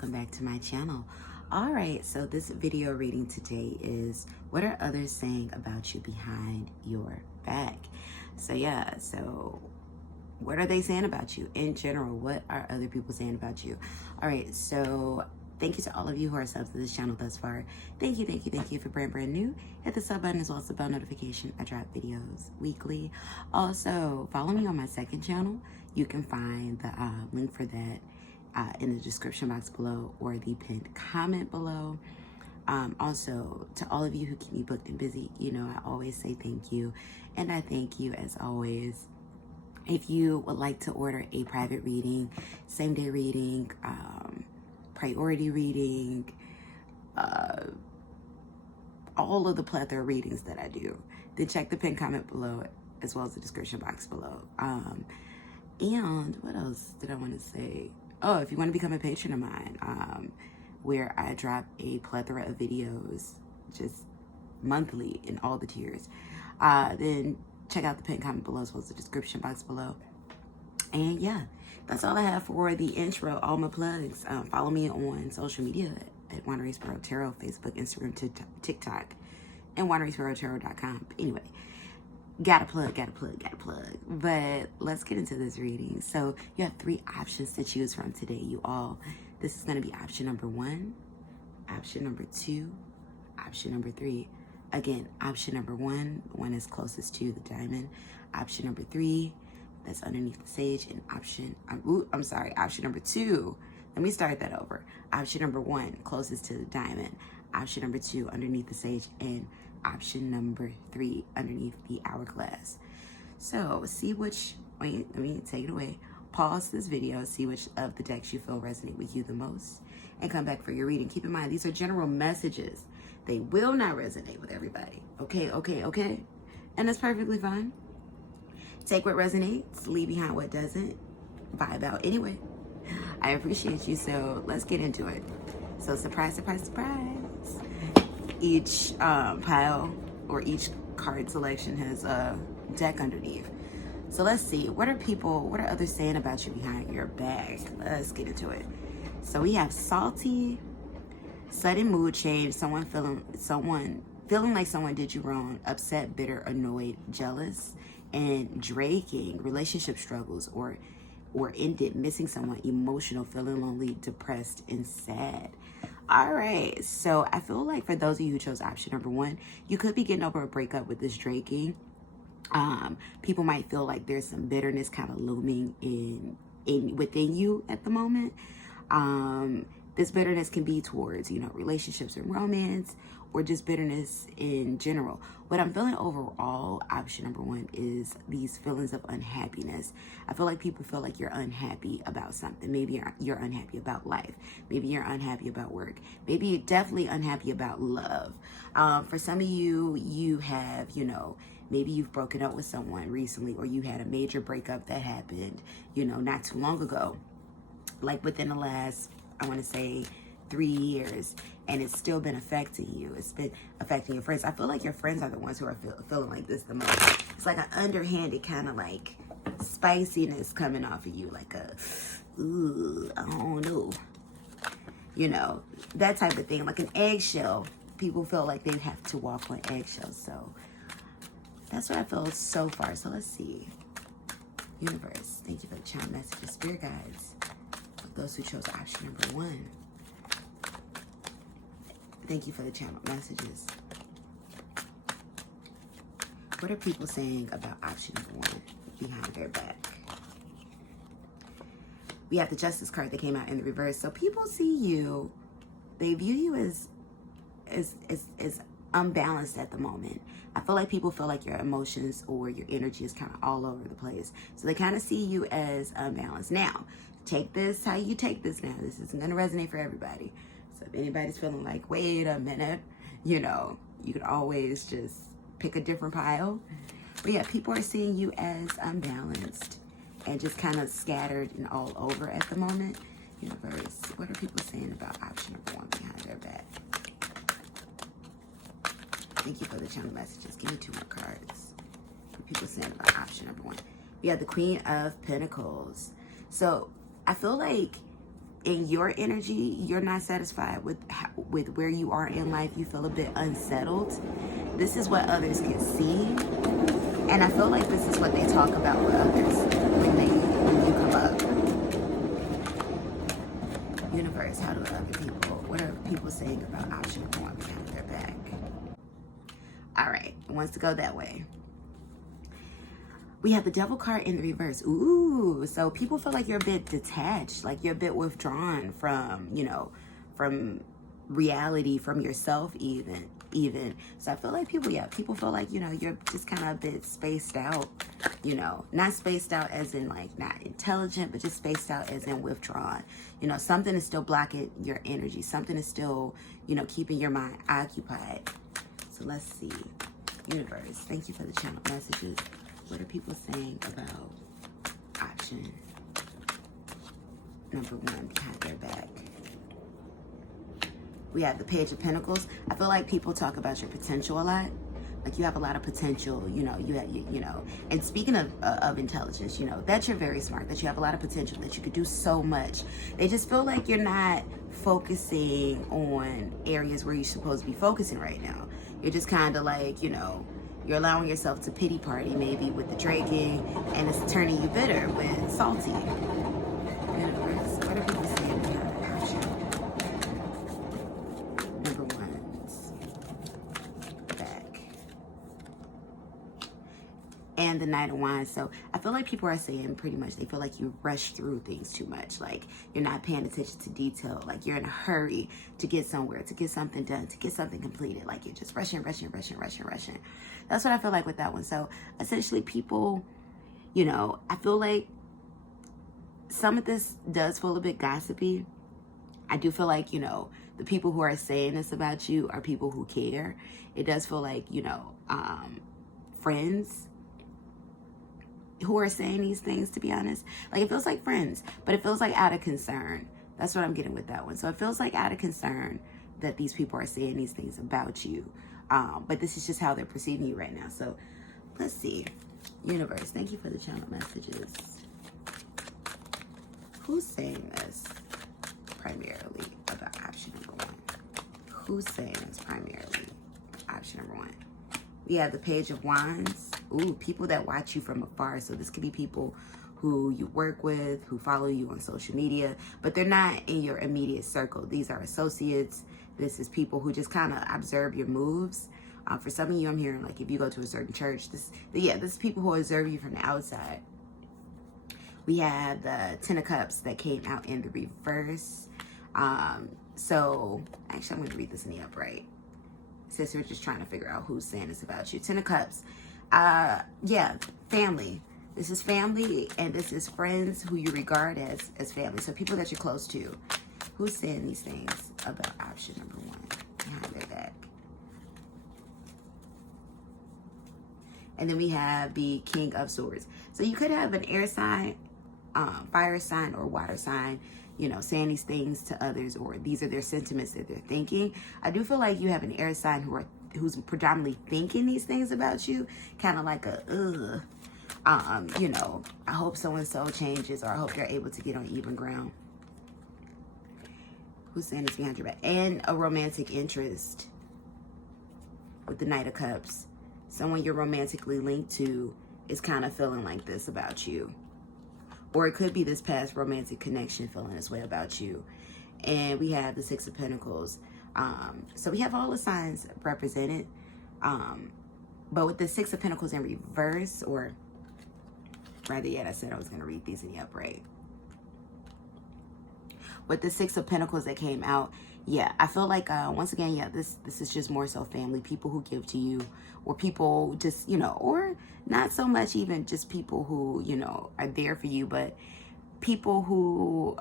welcome back to my channel. All right, so this video reading today is what are others saying about you behind your back? So yeah, so what are they saying about you in general? What are other people saying about you? All right, so thank you to all of you who are subs to this channel thus far. Thank you for brand new. Hit the sub button as well as the bell notification. I drop videos weekly. Also, follow me on my second channel. You can find the link for that in the description box below or the pinned comment below. Also, to all of you who keep me booked and busy, you know I always say thank you. And I thank you as always. If you would like to order a private reading, same day reading, priority reading, all of the plethora of readings that I do, then check the pinned comment below as well as the description box below. And what else did I want to say? Oh, if you want to become a patron of mine, where I drop a plethora of videos just monthly in all the tiers, then check out the pinned comment below as well as the description box below. And yeah, that's all I have for the intro, all my plugs. Follow me on social media at wanderingsparrow tarot, Facebook, Instagram, TikTok, and wanderingsparrowtarot.com. Anyway, gotta plug. But let's get into this reading. So you have 3 options to choose from today, you all. This is going to be option number 1, option number 2, option number 3. Again, option number 1, the one is closest to the diamond. Option number 3, that's underneath the sage. And option number 2. Let me start that over. Option number 1, closest to the diamond. Option number 2, underneath the sage. And option number 3, underneath the hourglass. So see which, wait, let me take it away. Pause this video, see which of the decks you feel resonate with you the most, and come back for your reading. Keep in mind, these are general messages. They will not resonate with everybody. Okay? And that's perfectly fine. Take what resonates, leave behind what doesn't. Vibe out anyway. I appreciate you, so let's get into it. So surprise. Each pile or each card selection has a deck underneath. So let's see, what are others saying about you behind your back? Let's get into it. So we have salty, sudden mood change, someone feeling like someone did you wrong, upset, bitter, annoyed, jealous, and draking, relationship struggles or ended, missing someone, emotional, feeling lonely, depressed, and sad. All right, so I feel like for those of you who chose option number 1, you could be getting over a breakup with this draking. People might feel like there's some bitterness kind of looming within you at the moment. This bitterness can be towards, relationships and romance, or just bitterness in general. What I'm feeling overall, option number 1, is these feelings of unhappiness. I feel like people feel like you're unhappy about something. Maybe you're unhappy about life. Maybe you're unhappy about work. Maybe you're definitely unhappy about love. For some of you, you have, maybe you've broken up with someone recently, or you had a major breakup that happened, not too long ago. Like within the last, I want to say, 3 years, and it's still been affecting you. It's been affecting your friends. I feel like your friends are the ones who are feeling like this the most. It's like an underhanded kind of like spiciness coming off of you, like ooh, I don't know. That type of thing, like an eggshell. People feel like they have to walk on eggshells. So that's what I feel so far. So let's see. Universe, thank you for the channel messages. Spirit guides, for those who chose option number 1. Thank you for the channel messages. What are people saying about option number 1 behind their back? We have the Justice card that came out in the reverse. So people see you, they view you as unbalanced at the moment. I feel like people feel like your emotions or your energy is kind of all over the place. So they kind of see you as unbalanced. Now, take this how you take this now. This isn't going to resonate for everybody. So if anybody's feeling like, wait a minute, you can always just pick a different pile. But yeah, people are seeing you as unbalanced and just kind of scattered and all over at the moment. Universe, what are people saying about option number 1 behind their back? Thank you for the channel messages. Give me 2 more cards. What are people saying about option number 1? We have the Queen of Pentacles. So I feel like in your energy, you're not satisfied with where you are in life. You feel a bit unsettled. This is what others can see, and I feel like this is what they talk about with others when you come up. Universe, how do other people, what are people saying about option number one behind their back? All right, it wants to go that way. We have the Devil card in the reverse. Ooh, so people feel like you're a bit detached, like you're a bit withdrawn from, you know, from reality, from yourself even. So I feel like people feel like, you know, you're just kind of a bit spaced out, you know, not spaced out as in like not intelligent, but just spaced out as in withdrawn. You know, something is still blocking your energy. Something is still, you know, keeping your mind occupied. So let's see. Universe, thank you for the channel messages. What are people saying about option number one behind their back? We have the Page of Pentacles. I feel like people talk about your potential a lot. Like you have a lot of potential, you know, you know. And speaking of intelligence, you know, that you're very smart, that you have a lot of potential, that you could do so much. They just feel like you're not focusing on areas where you're supposed to be focusing right now. You're just kind of like, you know, you're allowing yourself to pity party maybe with the drinking, and it's turning you bitter with salty. Universe, what are people saying behind option number one's back? And the Knight of Wands. So I feel like people are saying pretty much they feel like you rush through things too much. Like you're not paying attention to detail. Like you're in a hurry to get somewhere, to get something done, to get something completed. Like you're just rushing. That's what I feel like with that one. So essentially people, you know, I feel like some of this does feel a bit gossipy. I do feel like, you know, the people who are saying this about you are people who care. It does feel like, you know, friends who are saying these things, to be honest. Like it feels like friends, but it feels like out of concern. That's what I'm getting with that one. So it feels like out of concern that these people are saying these things about you. But this is just how they're perceiving you right now. So let's see. Universe, thank you for the channel messages. Who's saying this primarily about option number one? Who's saying this primarily option number one? We have the Page of Wands. Ooh, people that watch you from afar. So this could be people who you work with, who follow you on social media, but they're not in your immediate circle. These are associates. This is people who just kind of observe your moves. For some of you, I'm hearing like if you go to a certain church, this is people who observe you from the outside. We have the Ten of Cups that came out in the reverse. So actually, I'm going to read this in the upright. Since we're just trying to figure out who's saying this about you. Ten of Cups. Yeah, family. This is family, and this is friends who you regard as family. So people that you're close to. Who's saying these things about option number one behind their back? And then we have the King of Swords. So you could have an air sign, fire sign, or water sign, you know, saying these things to others, or these are their sentiments that they're thinking. I do feel like you have an air sign who's predominantly thinking these things about you, kind of like a, you know, I hope so-and-so changes, or I hope you're able to get on even ground. Who's saying this behind your back? And a romantic interest with the Knight of Cups. Someone you're romantically linked to is kind of feeling like this about you. Or it could be this past romantic connection feeling this way about you. And we have the Six of Pentacles. So we have all the signs represented. But with the Six of Pentacles in reverse, or rather yet, I said I was going to read these in the upright. With the Six of Pentacles that came out, yeah, I feel like, once again, yeah, this is just more so family, people who give to you, or people just, you know, or not so much even just people who, you know, are there for you, but people who,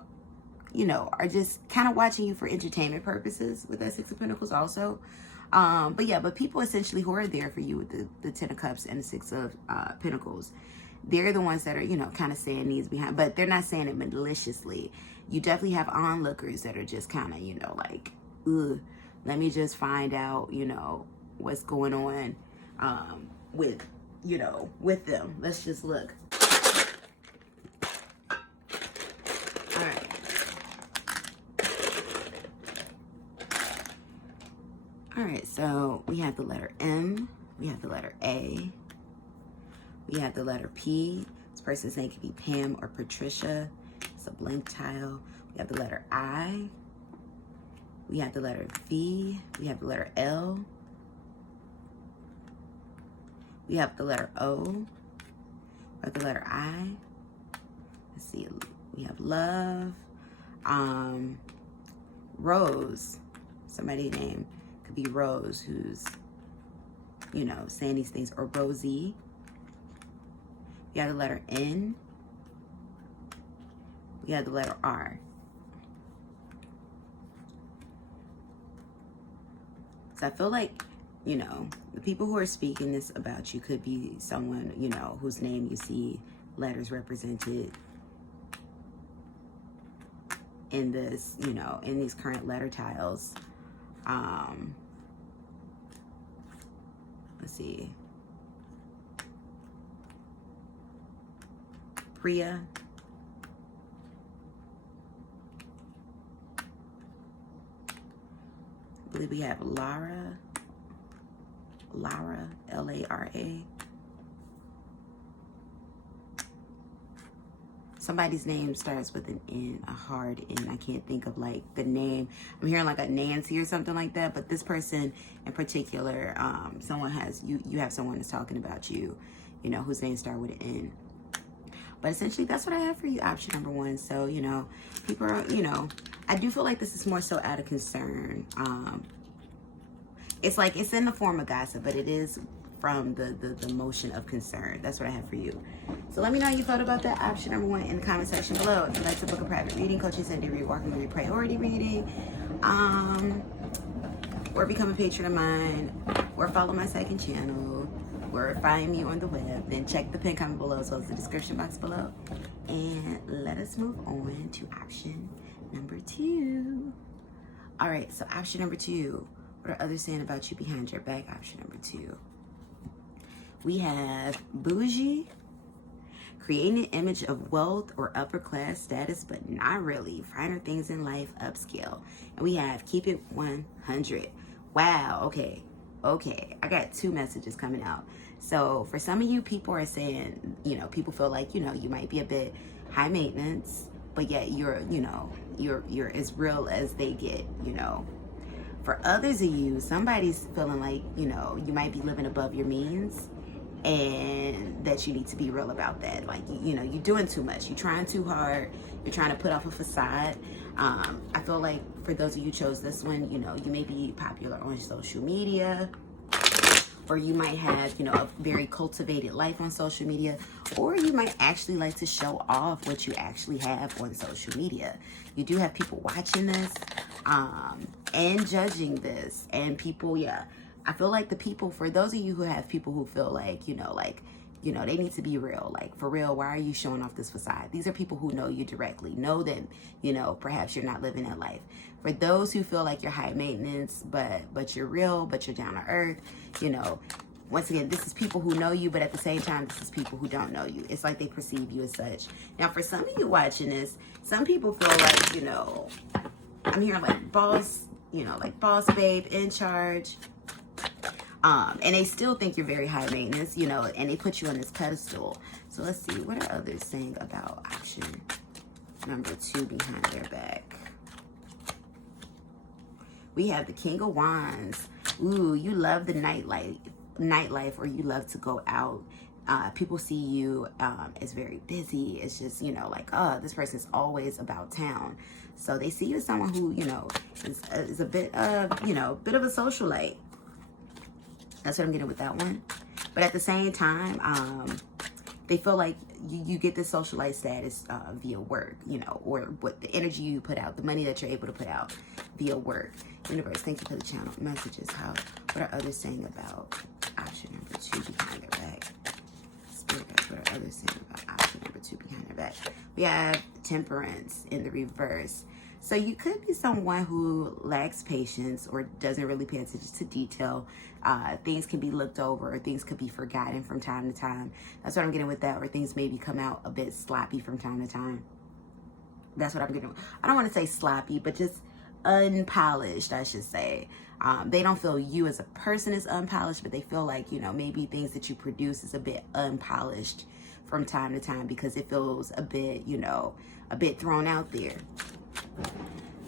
you know, are just kind of watching you for entertainment purposes with that Six of Pentacles also. But yeah, but people essentially who are there for you with the Ten of Cups and the Six of Pentacles. They're the ones that are, you know, kind of saying these behind, but they're not saying it maliciously. You definitely have onlookers that are just kind of, you know, like, ugh, let me just find out, you know, what's going on with, you know, with them. Let's just look. All right. right, so we have the letter M, we have the letter A, we have the letter P. This person's name could be Pam or Patricia. It's a blank tile. We have the letter I, we have the letter V, we have the letter L, we have the letter O, we have the letter I. Let's see, we have love, Rose. Somebody name could be Rose, who's, you know, saying these things, or Rosie. We have the letter N. We have the letter R. So I feel like, you know, the people who are speaking this about you could be someone, you know, whose name you see letters represented in this, you know, in these current letter tiles. Let's see. Priya. I believe we have Lara, Lara. Somebody's name starts with an N, a hard N. I can't think of like the name. I'm hearing like a Nancy or something like that, but this person in particular, someone has, you have someone that's talking about you, you know, whose name starts with an N. But essentially that's what I have for you, option number one. So, you know, people are, you know, I do feel like this is more so out of concern. It's like, it's in the form of gossip, but it is from the motion of concern. That's what I have for you. So let me know how you felt about that, option number one, in the comment section below. If you'd like to book a private reading, coaching, Sunday read, walking read, priority reading, or become a patron of mine, or follow my second channel, or find me on the web, then check the pinned comment below as well as the description box below. And let us move on to option number two. All right, so option number two, what are others saying about you behind your back? Option number two. We have bougie, creating an image of wealth or upper class status, but not really. Finer things in life, upscale. And we have keep it 100. Wow, okay. I got two messages coming out. So for some of you, people are saying, you know, people feel like, you know, you might be a bit high maintenance, but yet you're, you know, you're as real as they get, you know. For others of you, somebody's feeling like, you know, you might be living above your means, and that you need to be real about that. Like, you know, you're doing too much. You're trying too hard. You're trying to put off a facade. I feel like for those of you who chose this one, you know, you may be popular on social media, or you might have, you know, a very cultivated life on social media, or you might actually like to show off what you actually have on social media. You do have people watching this, and judging this, and people, yeah. I feel like the people, for those of you who have people who feel like, you know, they need to be real. Like, for real, why are you showing off this facade? These are people who know you directly, know that, you know, perhaps you're not living that life. For those who feel like you're high maintenance, but you're real, but you're down to earth, you know, once again, this is people who know you, but at the same time, this is people who don't know you. It's like they perceive you as such. Now, for some of you watching this, some people feel like, you know, I'm hearing like boss, you know, like boss babe, in charge. And they still think you're very high maintenance, you know, and they put you on this pedestal. So let's see, what are others saying about option number two behind their back? We have the King of Wands. Ooh, you love the nightlife, or you love to go out. People see you as very busy. It's just, you know, like, oh, this person's always about town. So they see you as someone who, you know, is a bit of, you know, bit of a socialite. That's what I'm getting with that one. But at the same time, they feel like you get this socialite status via work, you know, or what the energy you put out, the money that you're able to put out via work. Universe, thank you for the channel messages. What are others saying about option number two behind their back? Spirit guides, what are others saying about option number two behind their back? We have temperance in the reverse. So you could be someone who lacks patience or doesn't really pay attention to detail. Things can be looked over, or things could be forgotten from time to time. That's what I'm getting with that. Or things maybe come out a bit sloppy from time to time. That's what I'm getting. I don't want to say sloppy, but just unpolished, I should say. They don't feel you as a person is unpolished, but they feel like, you know, maybe things that you produce is a bit unpolished from time to time because it feels a bit, you know, a bit thrown out there.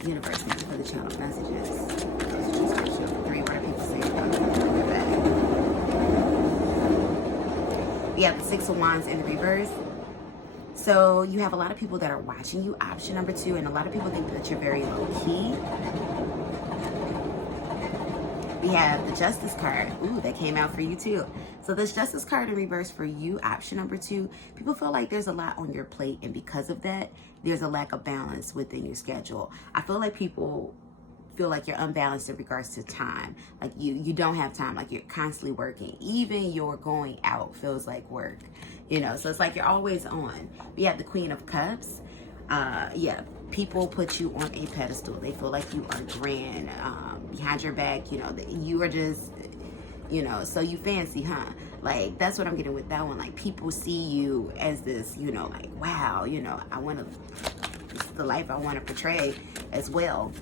Universe, thank you for the channel messages. Option number 3, what are people saying about their bag? We have the 6 of Wands in the reverse. So you have a lot of people that are watching you, option number 2, and a lot of people think that you're very low key. We have the Justice card. Ooh, that came out for you too. So this Justice card in reverse for you, option number 2. People feel like there's a lot on your plate, and because of that, there's a lack of balance within your schedule. I feel like people feel like you're unbalanced in regards to time. Like you don't have time, like you're constantly working. Even your going out feels like work, you know, so it's like you're always on. We have the Queen of Cups. Yeah, people put you on a pedestal. They feel like you are grand. Behind your back, you know, you are just, you know, so you fancy, huh? Like, that's what I'm getting with that one. Like, people see you as this, you know, like, wow, you know, this is the life I want to portray as well.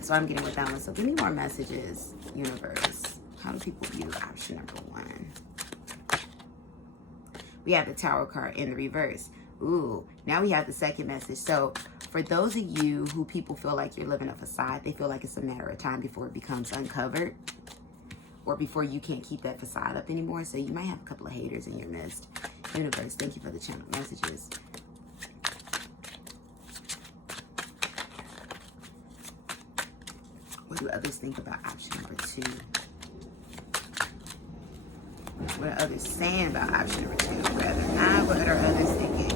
So I'm getting with that one. So give me more messages, universe. How do people view option number 1? We have the Tower card in the reverse. Ooh, now we have the second message. So for those of you who people feel like you're living a facade, they feel like it's a matter of time before it becomes uncovered or before you can't keep that facade up anymore. So you might have a couple of haters in your midst. Universe, thank you for the channel messages. What do others think about option number 2? What are others saying about option number 2? What are others thinking?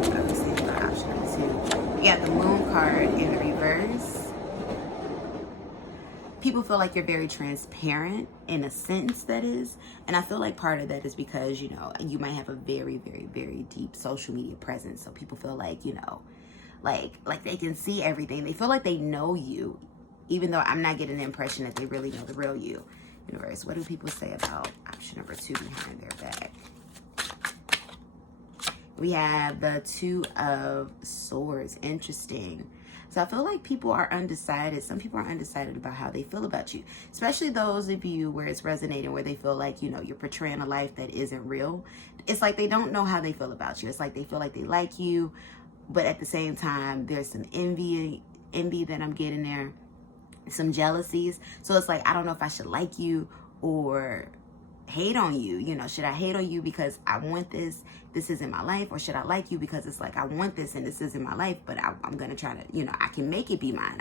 What are others saying about option number 2? We got the Moon card in the reverse. People feel like you're very transparent in a sense, that is. And I feel like part of that is because, you know, you might have a very, very, very deep social media presence. So people feel like, you know, like they can see everything. They feel like they know you, even though I'm not getting the impression that they really know the real you. Universe, what do people say about option number 2 behind their back? We have the 2 of Swords. Interesting. So I feel like people are undecided. Some people are undecided about how they feel about you, especially those of you where it's resonating, where they feel like, you know, you're portraying a life that isn't real. It's like they don't know how they feel about you. It's like they feel like they like you, but at the same time, there's some envy that I'm getting there. Some jealousies. So it's like, I don't know if I should like you or hate on you. You know, should I hate on you because I want this is in my life, or should I like you because it's like I want this and this is in my life, but I'm gonna try to, you know, I can make it be mine.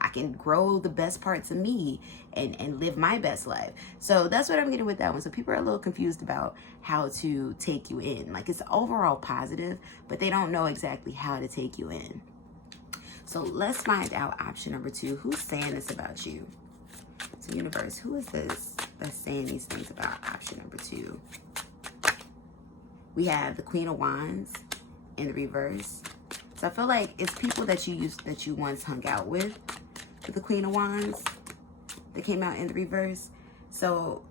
I can grow the best parts of me and live my best life. So that's what I'm getting with that one. So people are a little confused about how to take you in. Like, it's overall positive, but they don't know exactly how to take you in. So let's find out option number 2. Who's saying this about you? So universe, who is this that's saying these things about option number 2? We have the Queen of Wands in the reverse. So I feel like it's people that you once hung out with the Queen of Wands that came out in the reverse. So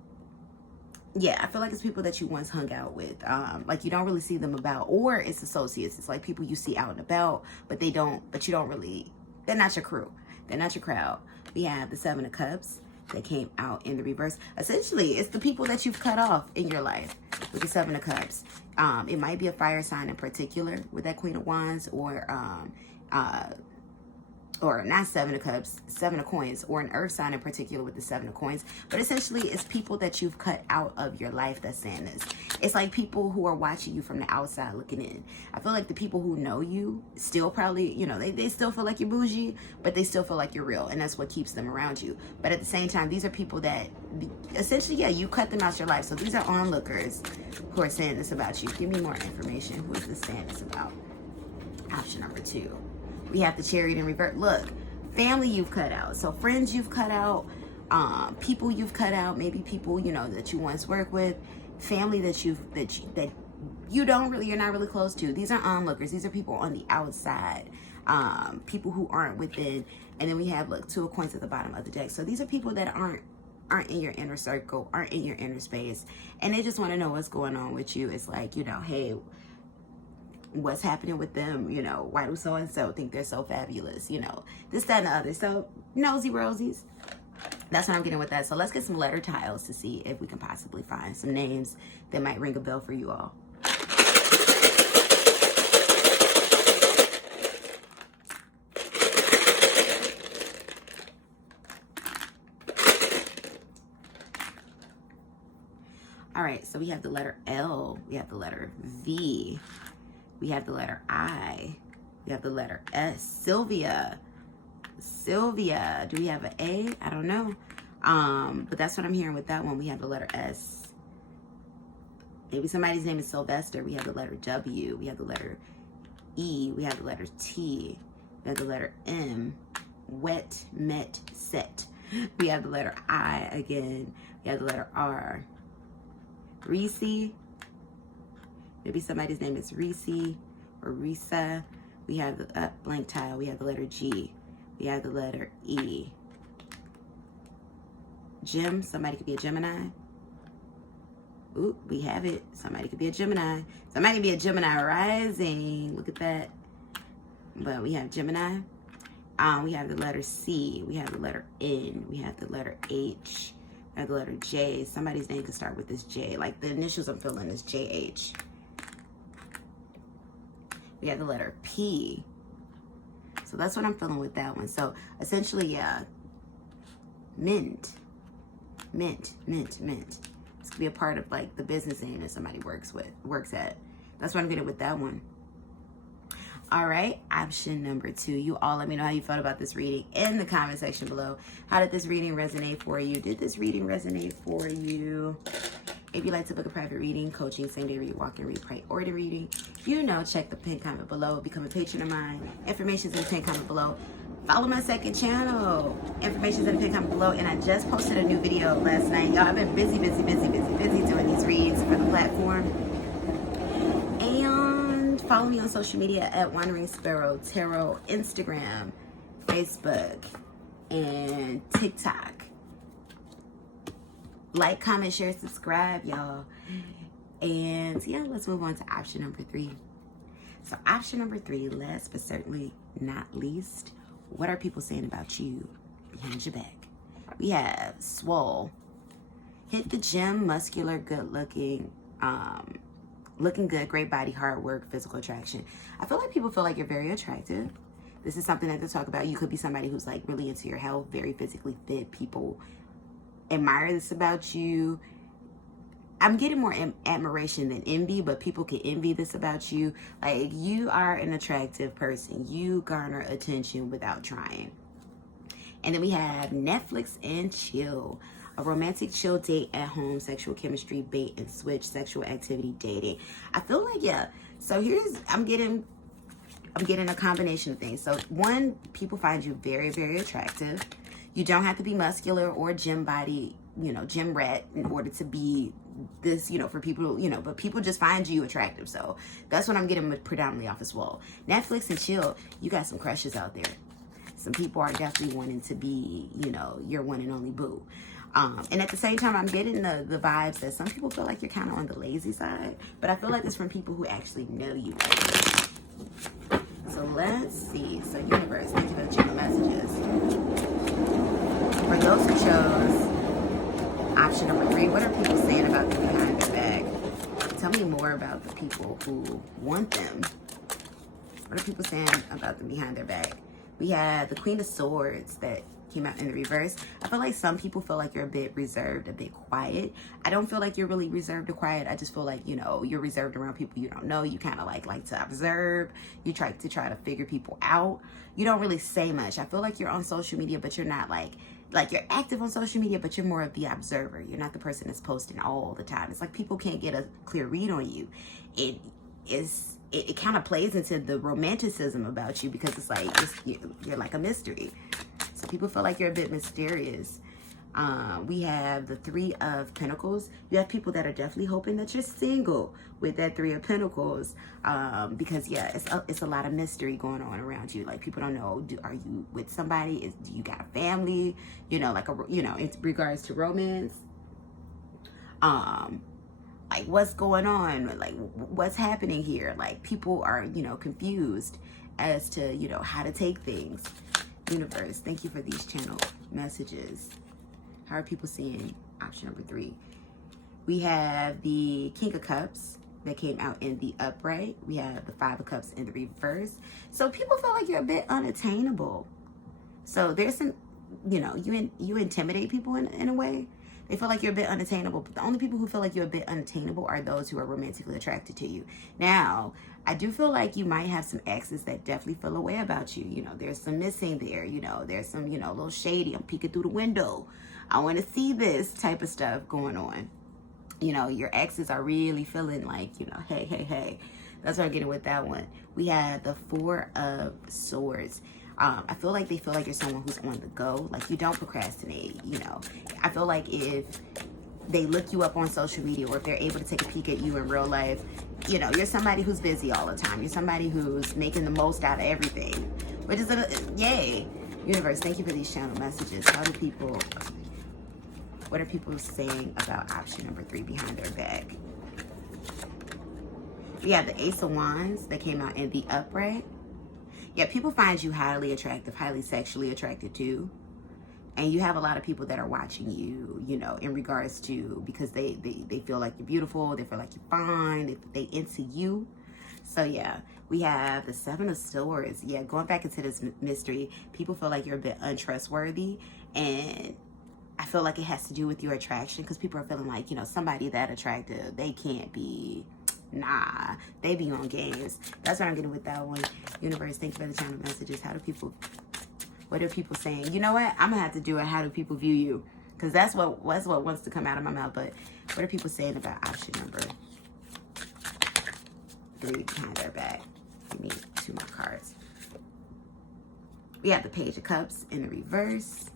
yeah, I feel like it's people that you once hung out with. Like, you don't really see them about, or it's associates. It's like people you see out and about, but you don't really, they're not your crew. They're not your crowd. We have the 7 of Cups that came out in the reverse. Essentially, it's the people that you've cut off in your life with the 7 of Cups. It might be a fire sign in particular with that Queen of Wands, or not 7 of Cups, 7 of Coins, or an earth sign in particular with the 7 of Coins. But essentially, it's people that you've cut out of your life that's saying this. It's like people who are watching you from the outside looking in. I feel like the people who know you still probably, you know, they still feel like you're bougie, but they still feel like you're real, and that's what keeps them around you. But at the same time, these are people that essentially, yeah, you cut them out your life. So these are onlookers who are saying this about you. Give me more information. Who is this saying this about? Option number 2. We have the Chariot in reverse. Look, family you've cut out. So friends you've cut out, people you've cut out, maybe people, you know, that you once worked with, family that you're not really close to. These are onlookers. These are people on the outside, people who aren't within. And then we have, look, 2 of Coins at the bottom of the deck. So these are people that aren't in your inner circle, aren't in your inner space, and they just want to know what's going on with you. It's like, you know, hey, what's happening with them, you know, why do so-and-so think they're so fabulous, you know, this, that, and the other. So nosy rosies. That's what I'm getting with that. So let's get some letter tiles to see if we can possibly find some names that might ring a bell for you all. All right, so we have the letter L, we have the letter V, we have the letter I, we have the letter S. Sylvia, do we have an A? I don't know. But that's what I'm hearing with that one. We have the letter S. Maybe somebody's name is Sylvester. We have the letter W, we have the letter E, we have the letter T, we have the letter M, wet, met, set. We have the letter I again, we have the letter R. Reese, maybe somebody's name is Reese or Risa. We have the blank tile. We have the letter G. We have the letter E. Gem, somebody could be a Gemini. Ooh, we have it. Somebody could be a Gemini. Somebody could be a Gemini rising. Look at that. But we have Gemini. We have the letter C. We have the letter N. We have the letter H. We have the letter J. Somebody's name could start with this J. Like the initials I'm feeling is JH. We have the letter P. So that's what I'm feeling with that one. So essentially, yeah, mint. This could be a part of like the business name that somebody works at. That's what I'm getting with that one. All right, option number 2. You all let me know how you felt about this reading in the comment section below. How did this reading resonate for you? Did this reading resonate for you? If you'd like to book a private reading, coaching, same day read, walk and read, priority reading, you know, check the pinned comment below. Become a patron of mine. Information's in the pinned comment below. Follow my second channel. Information's in the pinned comment below. And I just posted a new video last night. Y'all, I've been busy doing these reads for the platform. And follow me on social media at wanderingsparrow tarot, Instagram, Facebook, and TikTok. Like, comment, share, subscribe, y'all. And yeah, let's move on to option number 3. So option number 3, last but certainly not least, what are people saying about you behind your back? We have swole, hit the gym, muscular, good looking, looking good, great body, hard work, physical attraction. I feel like people feel like you're very attractive. This is something that they talk about. You could be somebody who's like really into your health, very physically fit. People admire this about you. I'm getting more admiration than envy, but people can envy this about you. Like, you are an attractive person. You garner attention without trying. And then we have Netflix and chill. A romantic chill date at home, sexual chemistry, bait and switch, sexual activity, dating. I feel like, yeah. So I'm getting a combination of things. So one, people find you very, very attractive. You don't have to be muscular or gym body, gym rat in order to be this, for people, but people just find you attractive. So that's what I'm getting predominantly off as well. Netflix and chill, you got some crushes out there. Some people are definitely wanting to be, your one and only boo. And at the same time, I'm getting the vibes that some people feel like you're kind of on the lazy side, but I feel like it's from people who actually know you. So let's see. So universe, thank you for the general messages. For those who chose option number 3, what are people saying about them behind their back? Tell me more about the people who want them. What are people saying about them behind their back? We have the Queen of Swords that came out in the reverse. I feel like some people feel like you're a bit reserved, a bit quiet. I don't feel like you're really reserved or quiet. I just feel like, you're reserved around people you don't know. You kind of like to observe. You try to figure people out. You don't really say much. I feel like you're on social media, but you're not like you're active on social media, but you're more of the observer. You're not the person that's posting all the time. It's like people can't get a clear read on you. It kind of plays into the romanticism about you because it's like you're like a mystery. So people feel like you're a bit mysterious. We have the 3 of Pentacles. You have people that are definitely hoping that you're single with that 3 of Pentacles, because it's a lot of mystery going on around you. Like, people don't know, are you with somebody? Do you got a family? In regards to romance. Like, what's going on? Like, what's happening here? Like, people are, you know, confused as to, you know, how to take things. Universe, thank you for these channel messages. How are people seeing option number 3? We have the King of Cups that came out in the upright. We have the 5 of Cups in the reverse. So people feel like you're a bit unattainable. So there's some, you know, you intimidate people in a way. They feel like you're a bit unattainable. But the only people who feel like you're a bit unattainable are those who are romantically attracted to you. Now, I do feel like you might have some exes that definitely feel a way about you. You know, there's some missing there. You know, there's some, you know, a little shady. I'm peeking through the window. I want to see this type of stuff going on. You know, your exes are really feeling like, you know, hey. That's what I'm getting with that one. We have the 4 of Swords. I feel like they feel like you're someone who's on the go. Like, you don't procrastinate, you know. I feel like if they look you up on social media, or if they're able to take a peek at you in real life, you know, you're somebody who's busy all the time. You're somebody who's making the most out of everything, which is yay. Universe, thank you for these channel messages. What are people saying about option number 3 behind their back? We have the Ace of Wands that came out in the upright. Yeah, people find you highly attractive, highly sexually attracted too. And you have a lot of people that are watching you, you know, in regards to, because they feel like you're beautiful, they feel like you're fine, they into you. So yeah, we have the 7 of Swords. Yeah, going back into this mystery, people feel like you're a bit untrustworthy, and I feel like it has to do with your attraction, because people are feeling like, you know, somebody that attractive, they can't be, nah, they be on games. That's what I'm getting with that one. Universe, thank you for the channel messages. What are people saying? You know what? I'm gonna have to do it. How do people view you? Because that's what wants to come out of my mouth. But what are people saying about option number 3 behind their back? Give me 2 more cards. We have the Page of Cups in the reverse.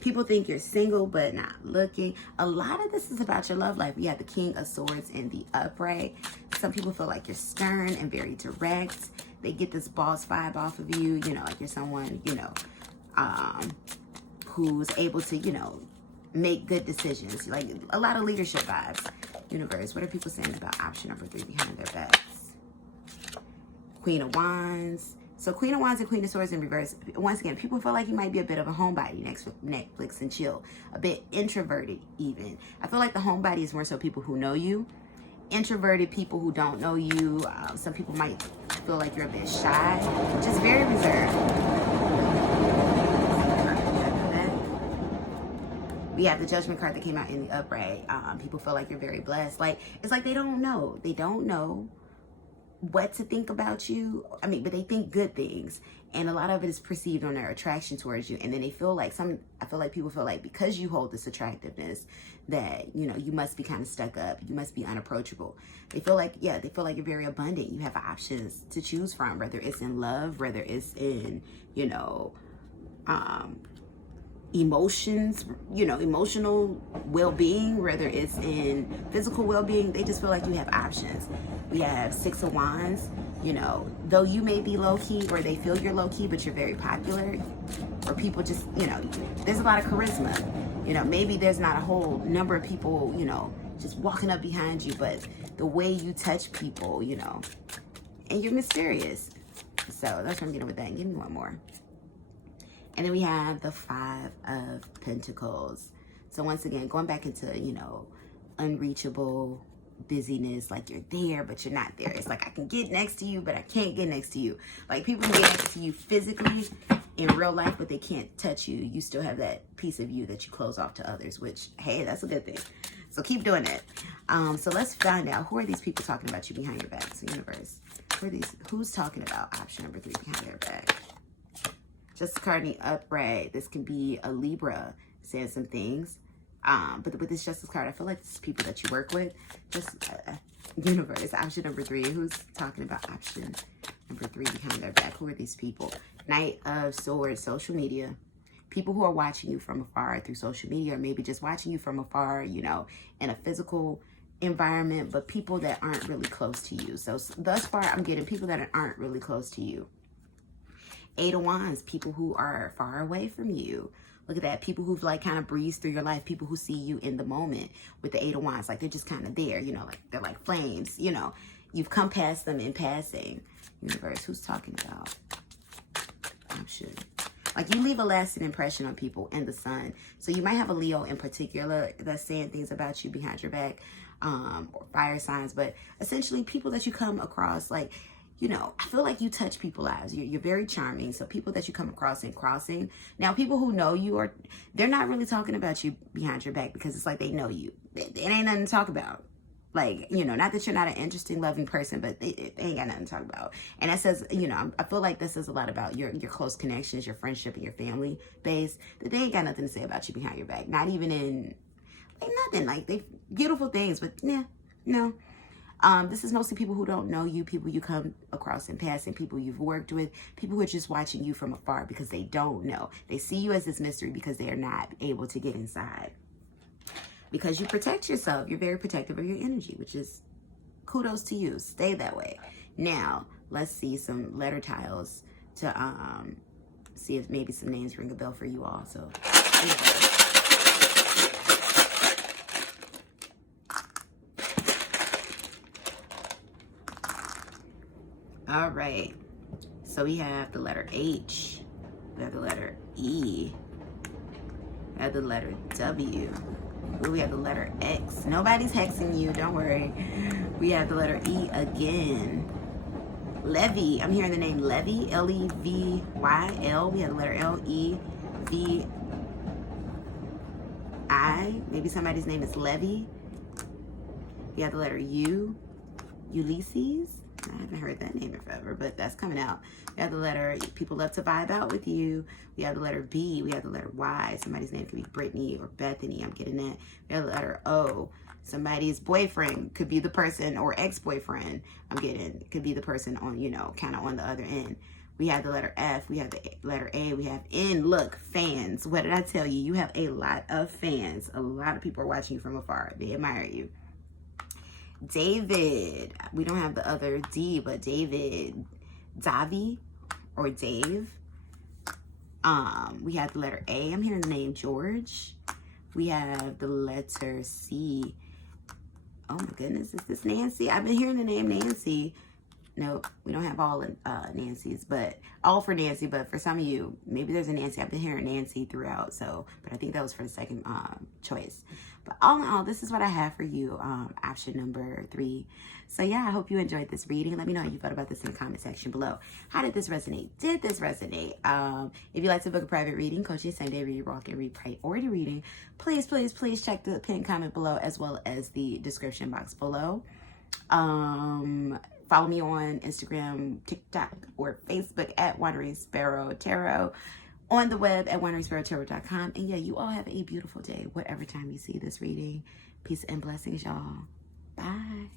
People think you're single but not looking. A lot of this is about your love life. We have the King of Swords in the upright. Some people feel like you're stern and very direct. They get this boss vibe off of you. You know, like you're someone, you know, who's able to, you know, make good decisions. Like a lot of leadership vibes. Universe, what are people saying about option number 3 behind their backs? Queen of Wands. So Queen of Wands and Queen of Swords in reverse. Once again, people feel like you might be a bit of a homebody, Netflix and chill. A bit introverted even. I feel like the homebody is more so people who know you. Introverted people who don't know you. Some people might feel like you're a bit shy. Just very reserved. We have the Judgment card that came out in the upright. People feel like you're very blessed. Like, it's like they don't know. They don't know what to think about you. I mean, but they think good things, and a lot of it is perceived on their attraction towards you. And then they feel like I feel like people feel like because you hold this attractiveness that, you know, you must be kind of stuck up, you must be unapproachable. They feel like, yeah, they feel like you're very abundant. You have options to choose from, whether it's in love, whether it's in, you know, emotions, you know, emotional well-being, whether it's in physical well-being. They just feel like you have options. We have 6 of Wands. You know, though you may be low-key, or they feel you're low-key, but you're very popular, or people just, you know, there's a lot of charisma. You know, maybe there's not a whole number of people, you know, just walking up behind you, but the way you touch people, you know, and you're mysterious. So that's what I'm getting with that. Give me one more. And then we have the 5 of Pentacles. So once again, going back into, you know, unreachable busyness, like you're there, but you're not there. It's like I can get next to you, but I can't get next to you. Like people can get next to you physically in real life, but they can't touch you. You still have that piece of you that you close off to others, which, hey, that's a good thing. So keep doing that. So let's find out, who are these people talking about you behind your back? So universe, who's talking about option number 3 behind their back? Justice card in the upright. This can be a Libra saying some things. But with this Justice card, I feel like this is people that you work with. Just universe, option number 3. Who's talking about option number 3 behind their back? Who are these people? Knight of Swords, social media. People who are watching you from afar through social media, or maybe just watching you from afar, you know, in a physical environment, but people that aren't really close to you. So thus far, I'm getting people that aren't really close to you. 8 of Wands, people who are far away from you, Look at that. People who've like kind of breezed through your life. People who see you in the moment with the Eight of Wands. Like they're just kind of there, you know, like they're like flames, you know. You've come past them in passing. Universe, who's talking about? I'm sure. Like you leave a lasting impression on people in the sun. So you might have a Leo in particular that's saying things about you behind your back, or fire signs. But essentially people that you come across, like, you know, I feel like you touch people's lives. You're very charming. So people that you come across in crossing. Now, people who know you, they're not really talking about you behind your back because it's like they know you. It ain't nothing to talk about. Like, you know, not that you're not an interesting, loving person, but they ain't got nothing to talk about. And that says, you know, I feel like this says a lot about your close connections, your friendship, and your family base. That they ain't got nothing to say about you behind your back. Not even in, like, nothing. Like, they beautiful things, but, yeah, no. This is mostly people who don't know you, people you come across in passing, people you've worked with, people who are just watching you from afar because they don't know. They see you as this mystery because they are not able to get inside. Because you protect yourself. You're very protective of your energy, which is kudos to you. Stay that way. Now, let's see some letter tiles to see if maybe some names ring a bell for you all. So, all right. So we have the letter H. We have the letter E. We have the letter W. We have the letter X. Nobody's hexing you. Don't worry. We have the letter E again. Levy. I'm hearing the name Levy. L-E-V-Y-L. We have the letter L-E-V-I. Maybe somebody's name is Levy. We have the letter U. Ulysses. I haven't heard that name in forever, but that's coming out. We have the letter, people love to vibe out with you. We have the letter B. We have the letter Y. Somebody's name could be Brittany or Bethany. I'm getting that. We have the letter O. Somebody's boyfriend could be the person, or ex-boyfriend. I'm getting, could be the person on, you know, kind of on the other end. We have the letter F. We have the letter A. We have N. Look, fans. What did I tell you? You have a lot of fans. A lot of people are watching you from afar. They admire you. David. We don't have the other D, but David. Davi or Dave. We have the letter A. I'm hearing the name George. We have the letter C. Oh my goodness, is this Nancy? I've been hearing the name Nancy. Nope, we don't have all Nancy's, but all for Nancy, but for some of you, maybe there's a Nancy. I've been hearing Nancy throughout, so, but I think that was for the second choice. But all in all, this is what I have for you, option number 3. So yeah, I hope you enjoyed this reading. Let me know how you felt about this in the comment section below. How did this resonate? Did this resonate? If you'd like to book a private reading, coaching, same-day read, rock, and read priority reading, please, please, please check the pinned comment below as well as the description box below. Follow me on Instagram, TikTok, or Facebook at wanderingsparrow tarot, on the web at wanderingsparrowtarot.com. And yeah, you all have a beautiful day, whatever time you see this reading. Peace and blessings, y'all. Bye.